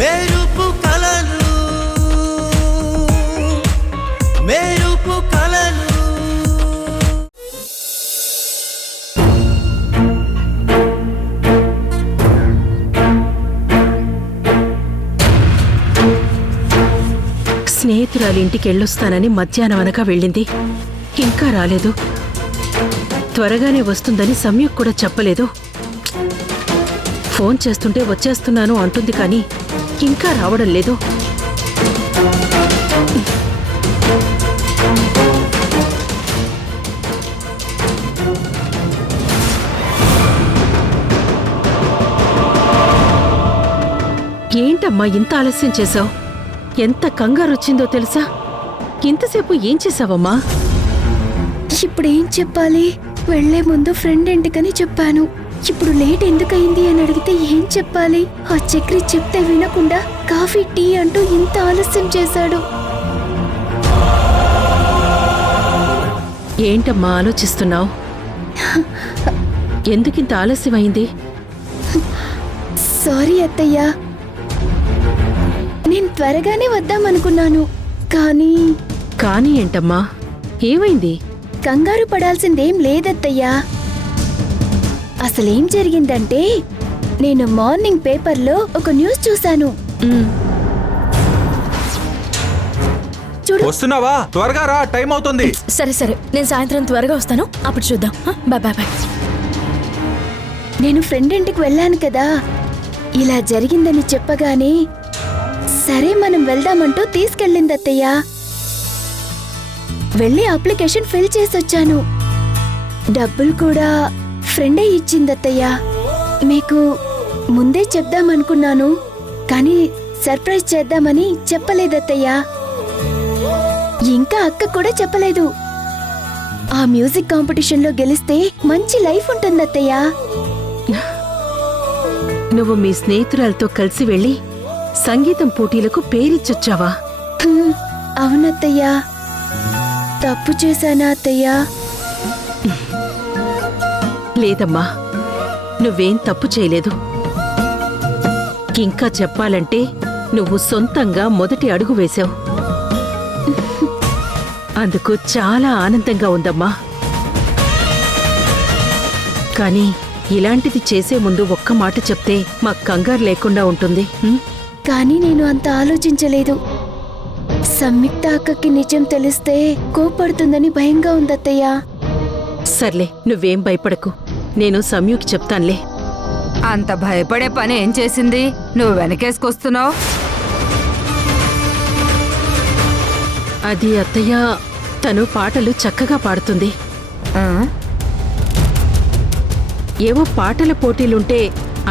మెరుపు కలలు మెరుపు కలలు స్నేహితురాలి ఇంటికి వెళ్ళొస్తానని మధ్యాహ్నం అనగా వెళ్ళింది. ఇంకా రాలేదు. త్వరగానే వస్తుందని సంయుక్ కూడా చెప్పలేదు. ఫోన్ చేస్తుంటే వచ్చేస్తున్నాను అంటుంది కానీ ఇంకా రావడం లేదు. ఏంటమ్మా ఇంత ఆలస్యం చేశావు? ఎంత కంగారు వచ్చిందో తెలుసా? ఇంతసేపు ఏం చేశావమ్మా? ఇప్పుడేం చెప్పాలి? వెళ్లే ముందు ఫ్రెండ్ ఇంటికని చెప్పాను. ఇప్పుడు లేట్ ఎందుకయింది అని అడిగితే ఏం చెప్పాలి? ఆ చక్రి చెప్తే వినకుండా కాఫీ టీ అంటూ ఇంత ఆలస్యం చేశాడు. ఏంటమ్మా ఆలోచిస్తున్నావు? ఎందుకింత ఆలస్యమైంది? సారీ అత్తయ్యా, నేను త్వరగానే వద్దామనుకున్నాను. కానీ ఏంటమ్మా, ఏమైంది? కంగారు పడాల్సిందేం లేదత్తయ్యా. అసలేం జరిగిందంటే నేను మార్నింగ్ పేపర్లో ఒక న్యూస్ చూశాను. వస్తున్నావా? త్వరగా రా, టైం అవుతుంది. సరే సరే, నేను సాయంత్రం త్వరగా వస్తాను, అప్పుడు చూద్దాం. Bye bye bye. నేను ఫ్రెండ్ ఇంటికి వెళ్ళాను కదా, ఇలా జరిగిందని చెప్పగానే సరే మనం వెళ్దామంటూ తీసుకెళ్ళింది అత్తయ్య. వెళ్ళి అప్లికేషన్ ఫిల్ చేసొచ్చాను. డబ్బులు కూడా ఫ్రెండే ఇచ్చిందత్తయ్య. మీకు ముందే చెప్దామనుకున్నాను కానీ సర్ప్రైజ్ చేద్దామని చెప్పలేదత్తయ్య. ఇంకా అక్క కూడా చెప్పలేదు. ఆ మ్యూజిక్ కాంపిటీషన్లో గెలిస్తే మంచి లైఫ్ ఉంటుందత్తయ్య. నువ్వు మీ స్నేహితురాలతో కలిసి వెళ్ళి సంగీతం పోటీలకు పేరిచ్చొచ్చావా? అవునత్తయ్యా. తప్పు చేశానా అత్తయ్యా? లేదమ్మా, నువ్వేం తప్పు చేయలేదు. ఇంకా చెప్పాలంటే నువ్వు సొంతంగా మొదటి అడుగు వేశావు. అందుకు చాలా ఆనందంగా ఉందమ్మా. కానీ ఇలాంటిది చేసే ముందు ఒక్క మాట చెప్తే మాకు కంగారు లేకుండా ఉంటుంది. కానీ నేను అంత ఆలోచించలేదు. సంయుక్త అక్కకి నిజం తెలిస్తే కోపడుతుందని భయంగా ఉందత్తయ్యా. సర్లే, నువ్వేం భయపడకు, నేను సంయుక్కి చెప్తానులే. అంత భయపడే పని ఏం చేసింది? నువ్వు వెనకేసుకొస్తున్నావు. అది అత్తయ్య, తను పాటలు చక్కగా పాడుతుంది. ఏవో పాటల పోటీలుంటే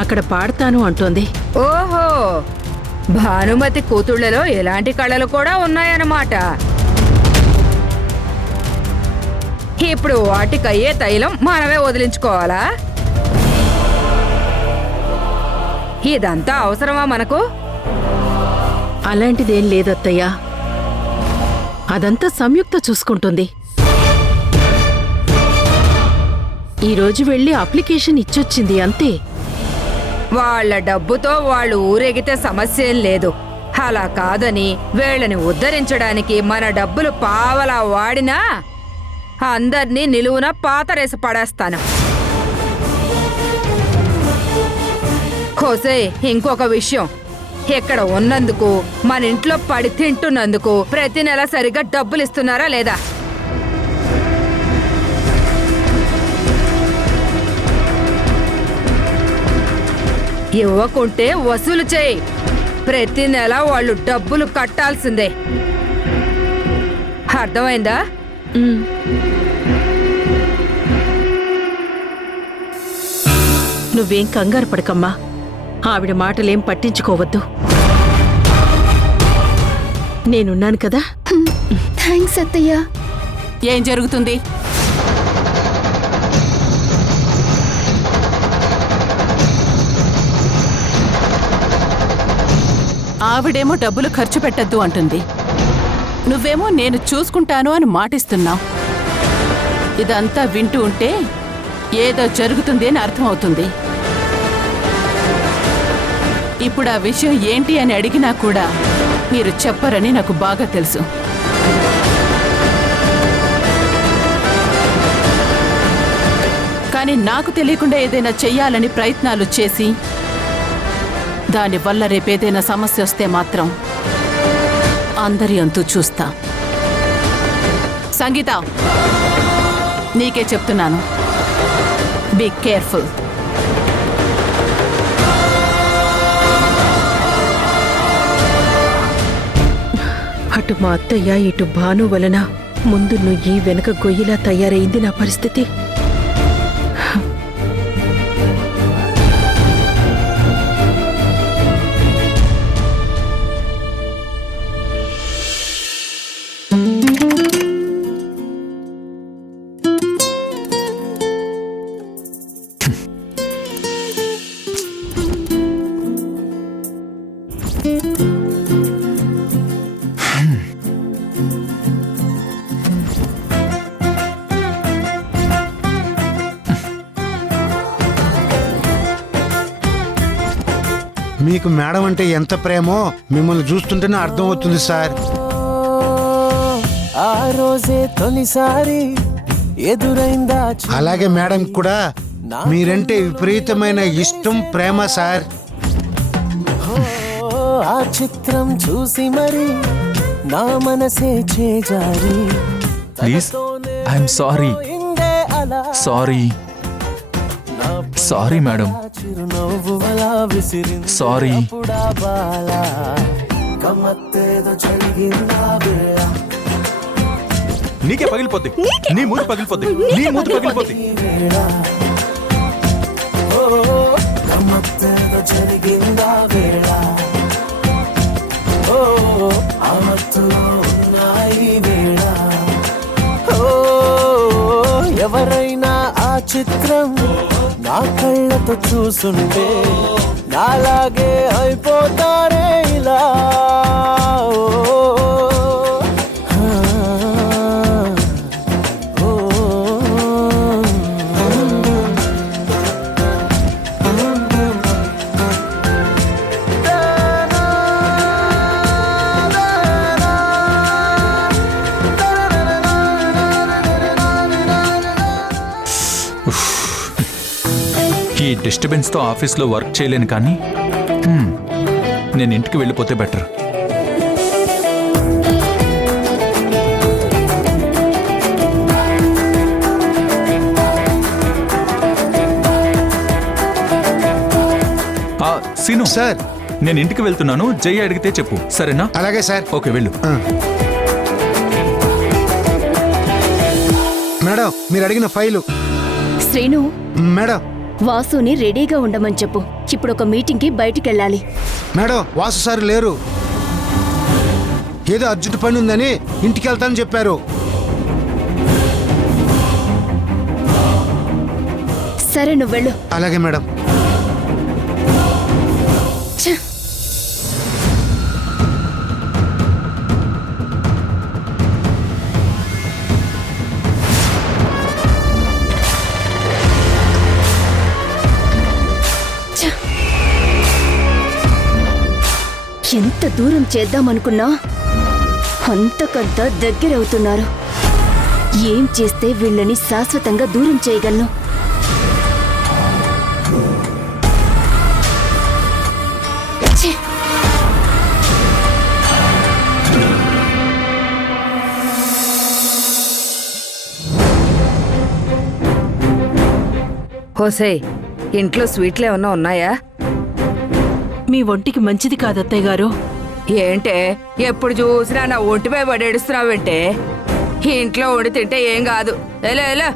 అక్కడ పాడతాను అంటోంది. ఓహో, భానుమతి కూతుళ్లలో ఎలాంటి కళలు కూడా ఉన్నాయన్నమాట. ఇప్పుడు వాటికయ్యే తైలం మనమే వదిలించుకోవాలా? ఇదంతా అవసరమా మనకు? అలాంటిదేం లేదత్తయ్య, అదంతా సంయుక్త చూసుకుంటుంది. ఈరోజు వెళ్ళి అప్లికేషన్ ఇచ్చొచ్చింది అంతే. వాళ్ళ డబ్బుతో వాళ్ళు ఊరేగితే సమస్యేం లేదు. అలా కాదని వీళ్ళని ఉద్ధరించడానికి మన డబ్బులు పావలా వాడినా అందర్నీ నిలువున పాతరేసి పడేస్తాను. కోసే, ఇంకొక విషయం, ఇక్కడ ఉన్నందుకు, మన ఇంట్లో పడి తింటున్నందుకు ప్రతి నెల సరిగ్గా డబ్బులు ఇస్తున్నారా లేదా? ఇవ్వకుంటే వసూలు చేయి. ప్రతి నెల వాళ్ళు డబ్బులు కట్టాల్సిందే. అర్థమైందా? నువ్వేం కంగారు పడకమ్మా, ఆవిడ మాటలేం పట్టించుకోవద్దు. నేనున్నాను కదా. థ్యాంక్స్ అత్తయ్య. ఏం జరుగుతుంది? ఆవిడేమో డబ్బులు ఖర్చు పెట్టద్దు అంటుంది, నువ్వేమో నేను చూసుకుంటాను అని మాటిస్తున్నావు. ఇదంతా వింటూ ఉంటే ఏదో జరుగుతుంది అని అర్థమవుతుంది. ఇప్పుడు ఆ విషయం ఏంటి అని అడిగినా కూడా మీరు చెప్పరని నాకు బాగా తెలుసు. కానీ నాకు తెలియకుండా ఏదైనా చెయ్యాలని ప్రయత్నాలు చేసి దానివల్ల రేపేదైనా సమస్య వస్తే మాత్రం అందరి అంతూ చూస్తా. సంగీత, నీకే చెప్తున్నాను, బీ కేర్ఫుల్. అటు మా అత్తయ్య ఇటు భాను వలన ముందు నుయ్యి వెనక గొయ్యిలా తయారైంది నా పరిస్థితి. మీకు మేడం అంటే ఎంత ప్రేమో మిమ్మల్ని చూస్తుంటేనే అర్థమవుతుంది సార్. ఆ రోజే తొలిసారి ఎదురైందా అలాగే మేడం కూడా మీరంటే విపరీతమైన ఇష్టం, ప్రేమ సార్. ఆ చిత్రం చూసి మరి నా మనసే చేజారి. Please, I'm sorry. Sorry sorry madam, చిరునవ్వు అలా విసిరింది సారీ. అప్పుడా బాలా గమ్మత్తేదో జరిగిందా వేళ నీకే పగిలిపోద్ది, నీ మూతి పగిలిపోద్ది, నీ మూతి పగిలిపోద్ది. గమ్మత్తేదో జరిగిందా వేళ ఓ ఆమత్తులో ఉన్నాయి వేళ ఓ ఎవరైనా ఆ చిత్రం నా కళ్ళతో చూసుంటే నాలాగే అయిపోతారే ఇలా ఈ డిస్టర్బెన్స్తో ఆఫీస్లో వర్క్ చేయలేను, కానీ నేను ఇంటికి వెళ్ళిపోతే బెటర్. సీను సార్, నేను ఇంటికి వెళ్తున్నాను, జై అడిగితే చెప్పు, సరేనా? అలాగే సార్. ఓకే, వెళ్ళు. మేడం, మీరు అడిగిన ఫైలు. శ్రీను, మేడం వాసుని రెడీగా ఉండమని చెప్పు. ఇప్పుడు ఒక మీటింగ్కి బయటికెళ్ళాలి. మేడం, వాసు సార్ లేరు. ఏదో అర్జెంట్ పని ఉందని ఇంటికి వెళ్తానని చెప్పారు. సరే, నువ్వు వెళ్ళు. అలాగే మేడం. ఎంత దూరం చేద్దామనుకున్నా అంతకంత దగ్గరవుతున్నారు. ఏం చేస్తే వీళ్ళని శాశ్వతంగా దూరం చేయగలను? ఛీ! హోసే, ఇంట్లో స్వీట్లు ఏమన్నా ఉన్నాయా? మీ ఒంటికి మంచిది కాదు అత్తయ్య గారు. ఏంటే ఎప్పుడు చూసినా నా ఒంటిపై పడేడుస్తున్నావంటే? ఇంట్లో వండి తింటే ఏం కాదు. ఎలా ఎలా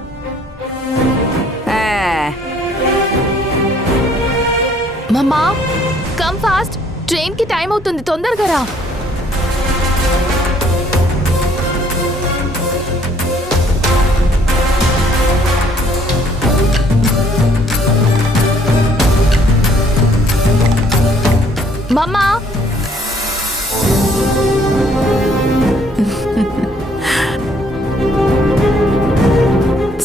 మమ్మా, కమ్ ఫాస్ట్, ట్రైన్ కి టైం అవుతుంది, తొందరగా రా. మమ్మా,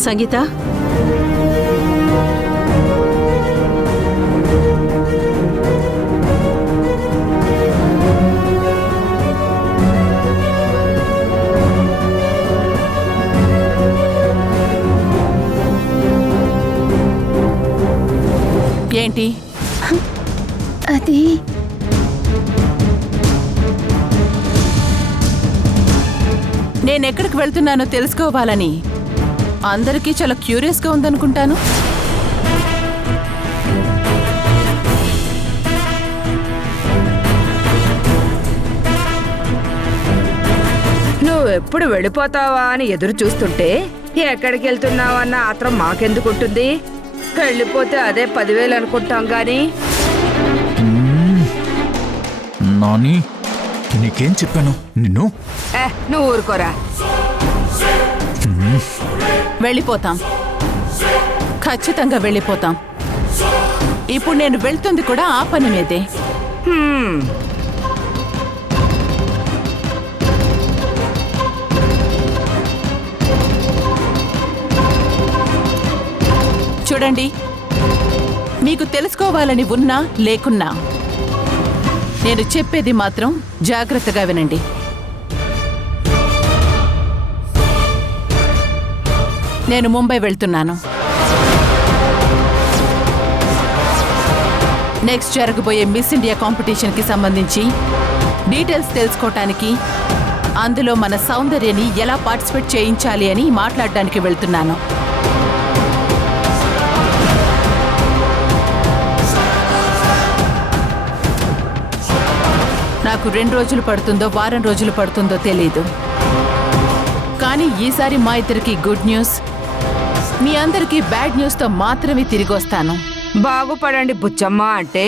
సంగీత, ఏంటి? అది నేనెక్కడికి వెళ్తున్నానో తెలుసుకోవాలని అందరికీ చాలా క్యూరియస్గా ఉందనుకుంటాను. నువ్వెప్పుడు వెళ్ళిపోతావా అని ఎదురు చూస్తుంటే ఎక్కడికి వెళ్తున్నావన్న ఆత్రం మాకెందుకుంటుంది? వెళ్ళిపోతే అదే 10,000 అనుకుంటాం గాని. నాని, నీకేం చెప్పాను నిన్ను? నువ్వు ఊరుకోరా. వెళ్ళిపోతాం, ఖచ్చితంగా వెళ్ళిపోతాం. ఇప్పుడు నేను వెళ్తుంది కూడా ఆ పని మీదే. చూడండి, మీకు తెలుసుకోవాలని ఉన్నా లేకున్నా నేను చెప్పేది మాత్రం జాగ్రత్తగా వినండి. నేను ముంబై వెళ్తున్నాను. నెక్స్ట్ జరగబోయే మిస్ ఇండియా కాంపిటీషన్కి సంబంధించి డీటెయిల్స్ తెలుసుకోవటానికి, అందులో మన సౌందర్యని ఎలా పార్టిసిపేట్ చేయించాలి అని మాట్లాడడానికి వెళ్తున్నాను. నాకు 2 రోజులు పడుతుందో వారం రోజులు పడుతుందో తెలీదు. కానీ ఈసారి మా ఇద్దరికి గుడ్ న్యూస్, మీ అందరికీ బ్యాడ్ న్యూస్తో మాత్రమే తిరిగి వస్తాను. బాగుపడండి బుచ్చమ్మ అంటే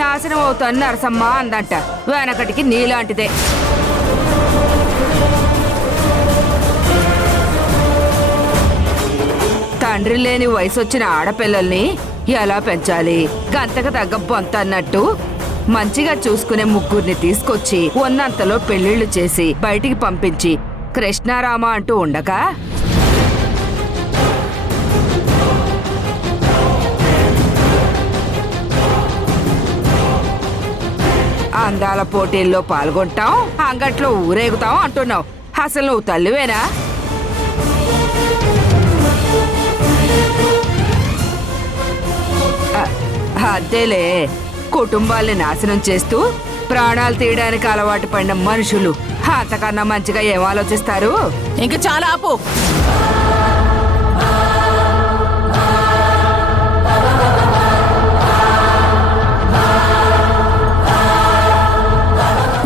నాశనం అవుతాను నరసమ్మ అందంట. వెనకటికి నీలాంటిదే. తండ్రి లేని వయసు వచ్చిన ఆడపిల్లల్ని ఎలా పెంచాలి, గంతకు తగ్గ బొంత అన్నట్టు మంచిగా చూసుకునే ముగ్గురిని తీసుకొచ్చి ఉన్నంతలో పెళ్లిళ్లు చేసి బయటికి పంపించి కృష్ణారామ అంటూ ఉండగా అందాల పోటీల్లో పాల్గొంటాం, అంగట్లో ఊరేగుతాం అంటున్నావు. అసలు నువ్వు తల్లివేనా? అదేలే, కుటుంబాల్ని నాశనం చేస్తూ ప్రాణాలు తీయడానికి అలవాటు పడిన మనుషులు అంతకన్నా మంచిగా ఏం ఆలోచిస్తారు? ఇంక చాలా ఆపు.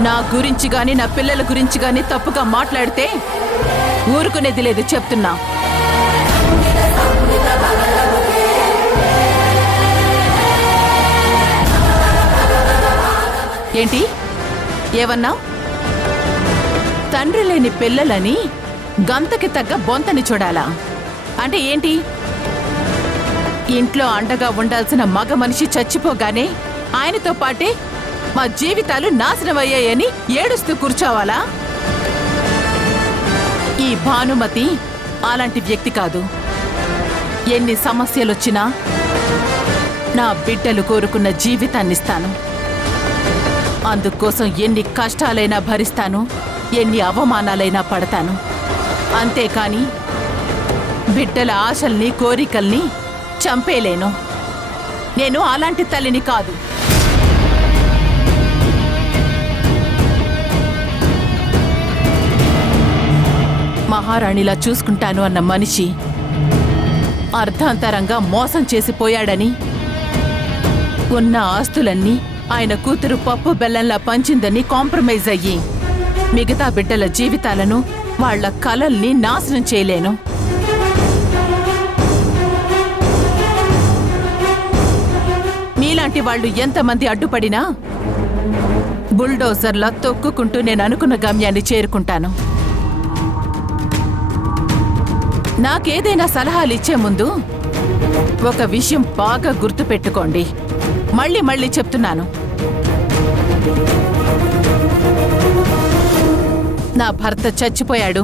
నా గురించి గాని నా పిల్లల గురించి గాని తప్పుగా మాట్లాడితే ఊరుకునేది లేదు, చెప్తున్నా. ఏంటి ఏమన్నా? తండ్రి లేని పిల్లలని గంతకి తగ్గ బొంతని చూడాలా అంటే ఏంటి? ఇంట్లో అండగా ఉండాల్సిన మగ మనిషి చచ్చిపోగానే ఆయనతో పాటే మా జీవితాలు నాశనమయ్యాయని ఏడుస్తూ కూర్చోవాలా? ఈ భానుమతి అలాంటి వ్యక్తి కాదు. ఎన్ని సమస్యలొచ్చినా నా బిడ్డలు కోరుకున్న జీవితాన్నిస్తాను. అందుకోసం ఎన్ని కష్టాలైనా భరిస్తాను, ఎన్ని అవమానాలైనా పడతాను. అంతేకాని బిడ్డల ఆశల్ని కోరికల్ని చంపేలేను. నేను అలాంటి తల్లిని కాదు. మహారాణిలా చూసుకుంటాను అన్న మనిషి అర్ధాంతరంగా మోసం చేసిపోయాడని, ఉన్న ఆస్తులన్నీ ఆయన కూతురు పప్పు బెల్లంలా పంచిందని కాంప్రమైజ్ అయ్యి మిగతా బిడ్డల జీవితాలను, వాళ్ల కలల్ని నాశనం చేయలేను. మీలాంటి వాళ్ళు ఎంతమంది అడ్డుపడినా బుల్డోజర్లా తొక్కుకుంటూ నేను అనుకున్న గమ్యాన్ని చేరుకుంటాను. నాకేదైనా సలహాలు ఇచ్చే ముందు ఒక విషయం బాగా గుర్తుపెట్టుకోండి. మళ్ళీ మళ్ళీ చెప్తున్నాను. నా భర్త చచ్చిపోయాడు,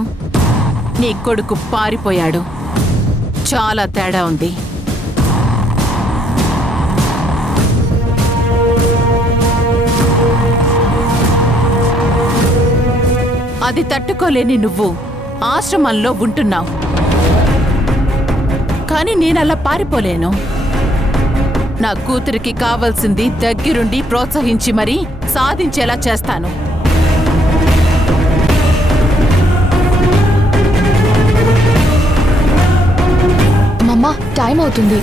నీ కొడుకు పారిపోయాడు. చాలా తేడా ఉంది. అది తట్టుకోలేని నువ్వు ఆశ్రమంలో ఉంటున్నావు. కానీ నేనలా పారిపోలేను. నా కూతురికి కావాల్సింది దగ్గరుండి ప్రోత్సహించి మరీ సాధించేలా చేస్తాను. మమ్మా టైం అవుతుంది.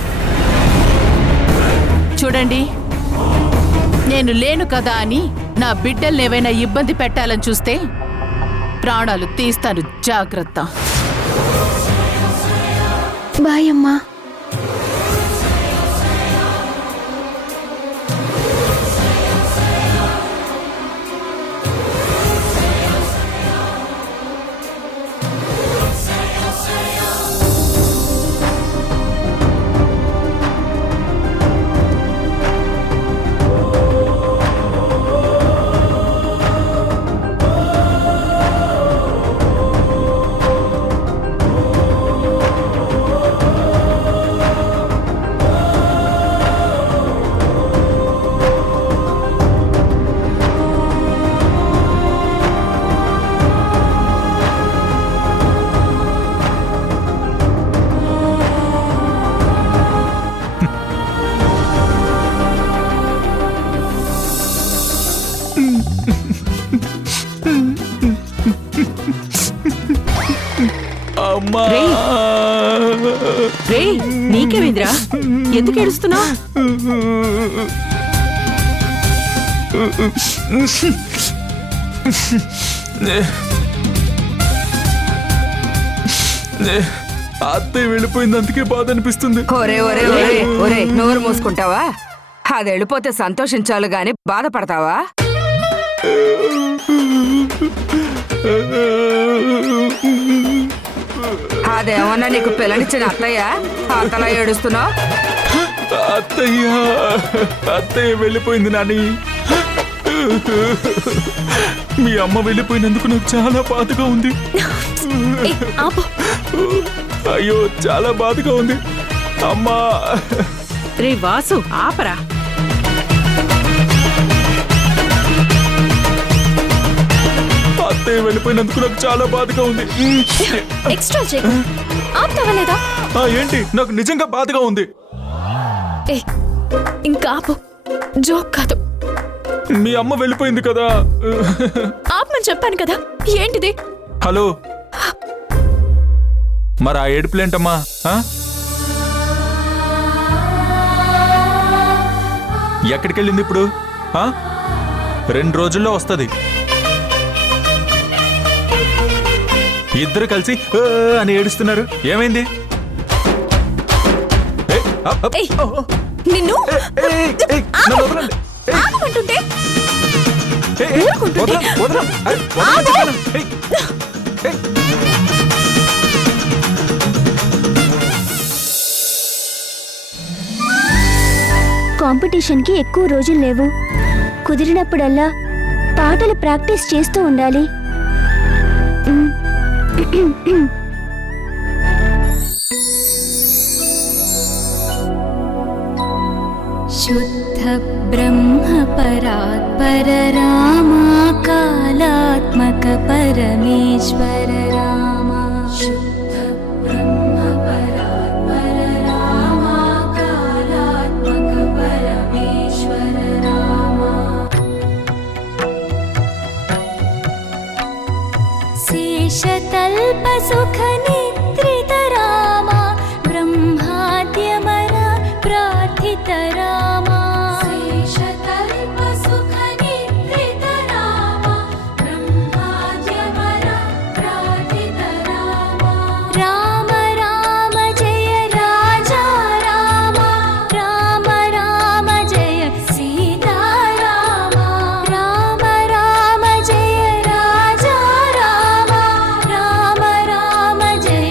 చూడండి, నేను లేను కదా అని నా బిడ్డల్నేవైనా ఇబ్బంది పెట్టాలని చూస్తే ప్రాణాలు తీస్తాను, జాగ్రత్త. బాయ్ అమ్మా. అమ్మా రే, నీకేమైందిరా? ఎందుకు ఏడుస్తున్నావు? అత్తయ్య వెళ్ళిపోయింది, అందుకే బాధ అనిపిస్తుంది. ఒరే ఒరే ఒరే ఒరే, నోరు మూసుకుంటావా? అది వెళ్ళిపోతే సంతోషించాలి గాని బాధపడతావా? అదేమన్నా నీకు పిల్లనిచ్చిన అత్తయ్య? అంతలా ఏడుస్తున్నావు? అత్తయ్య వెళ్ళిపోయింది నాని. మీ అమ్మ వెళ్ళిపోయినందుకు నాకు చాలా బాధగా ఉంది. అయ్యో, చాలా బాధగా ఉంది అమ్మా. రే వాసు, ఆపరా. అత్తయ్య వెళ్ళిపోయినందుకు నాకు చాలా బాధగా ఉంది. ఎక్స్ట్రా చెక్ ఆపుతావా లేదా? ఏంటి, నాకు నిజంగా బాధగా ఉంది. ఇంకా ఆపు, జోక్ కాదు. మీ అమ్మ వెళ్ళిపోయింది కదా. ఆపమని చెప్పాను కదా, ఏంటిది? హలో, మరి ఆ ఏడుపులేంటమ్మా? ఎక్కడికి వెళ్ళింది ఇప్పుడు? 2 రోజుల్లో వస్తుంది. ఇద్దరు కలిసి అని ఏడుస్తున్నారు, ఏమైంది? నిన్ను ఆపమంటుంటే కాంపిటీషన్కి ఎక్కువ రోజులు లేవు. కుదిరినప్పుడల్లా పాటలు ప్రాక్టీస్ చేస్తూ ఉండాలి. शुद्ध ब्रह्म परात्पर रामा कालात्मक परमेश्वर रामा शुद्ध ब्रह्म परात्पर रामा कालात्मक परमेश्वर रामा शेषतल्प सुख निद्रित रामा ब्रह्माद्यमर प्रार्थित रामा शेषतल्प सुख निद्रित रामा ब्रह्माद्यमर प्रार्थित रामा राम राम जय राजा रामा राम राम जय सीता रामा राम राम जय राजा रामा राम राम जय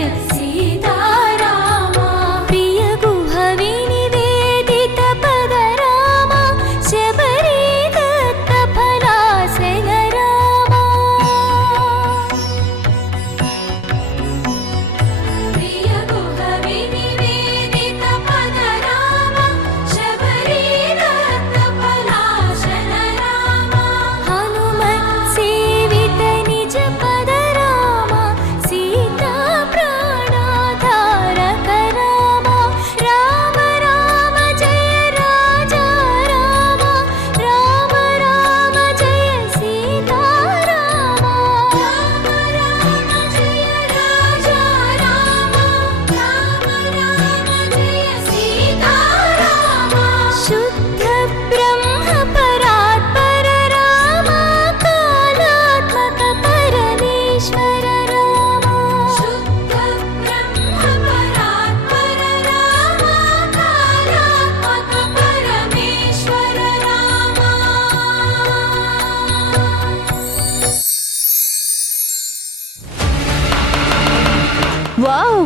వావ్,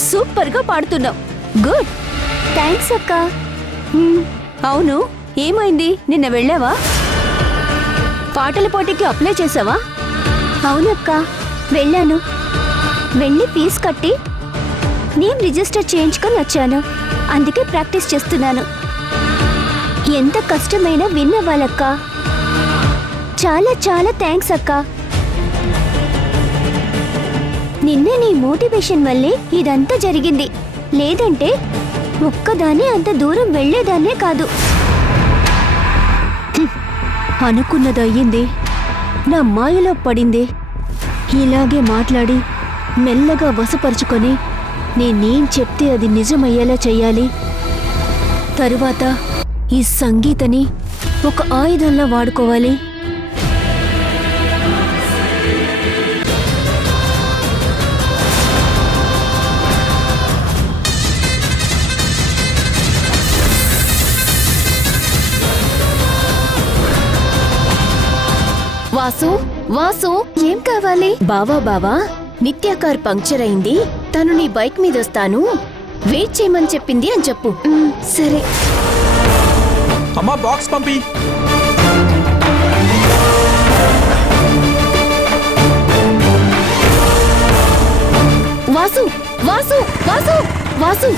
సూపర్ గా పాడుతున్నావు. గుడ్. థ్యాంక్స్ అక్క. అవును, ఏమైంది? నిన్న వెళ్ళావా? పాటల పోటీకి అప్లై చేసావా? అవునక్క, వెళ్ళాను. వెళ్ళి ఫీజు కట్టి నేమ్ రిజిస్టర్ చేయించుకొని వచ్చాను. అందుకే ప్రాక్టీస్ చేస్తున్నాను. ఎంత కష్టమైనా విన్ అవ్వాలక్క. చాలా చాలా థ్యాంక్స్ అక్క. నిన్న నీ మోటివేషన్ వల్లే ఇదంతా జరిగింది. లేదంటే ఒక్కదానే అంత దూరం వెళ్లేదాన్నే కాదు. అనుకున్నది అయ్యింది, నా మాయలో పడింది. ఇలాగే మాట్లాడి మెల్లగా వశపరుచుకొని నేనేం చెప్తే అది నిజమయ్యేలా చెయ్యాలి. తరువాత ఈ సంగీతని ఒక ఆయుధంలా వాడుకోవాలి. వాసు, వాసు, ఏం కావాలి? బావా, నిత్య కార్ పంక్చర్ అయింది. తను నీ బైక్ మీద వస్తాను, వెయిట్ చేయమని చెప్పింది అని చెప్పు. సరే. అమ్మా, బాక్స్ పంపి. వాసు, వాసు, వాసు, వాసు.